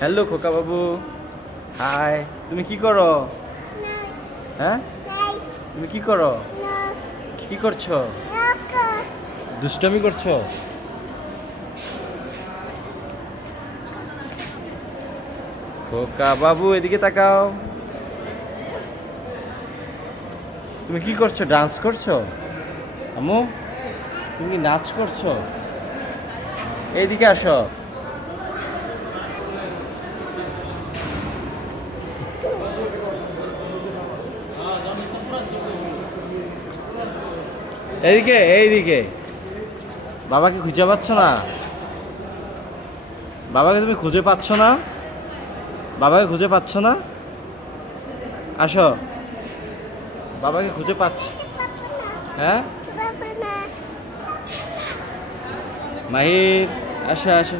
Hello খোকা বাবু, high. তুমি কি করো? হ্যাঁ, তুমি কি করো? কি করছো? দুষ্টামি করছো? খোকা বাবু এদিকে তাকাও। তুমি কি করছো? ডান্স করছো? আম্মু, তুমি কি নাচ করছো? এইদিকে আসো। এইদিকে এইদিকে। বাবাকে খুঁজে পাচ্ছ না? বাবাকে তুমি খুঁজে পাচ্ছ না? বাবাকে খুঁজে পাচ্ছ না? আসো, বাবাকে খুঁজে পাচ্ছ? হ্যাঁ মাহির, আসো আসো।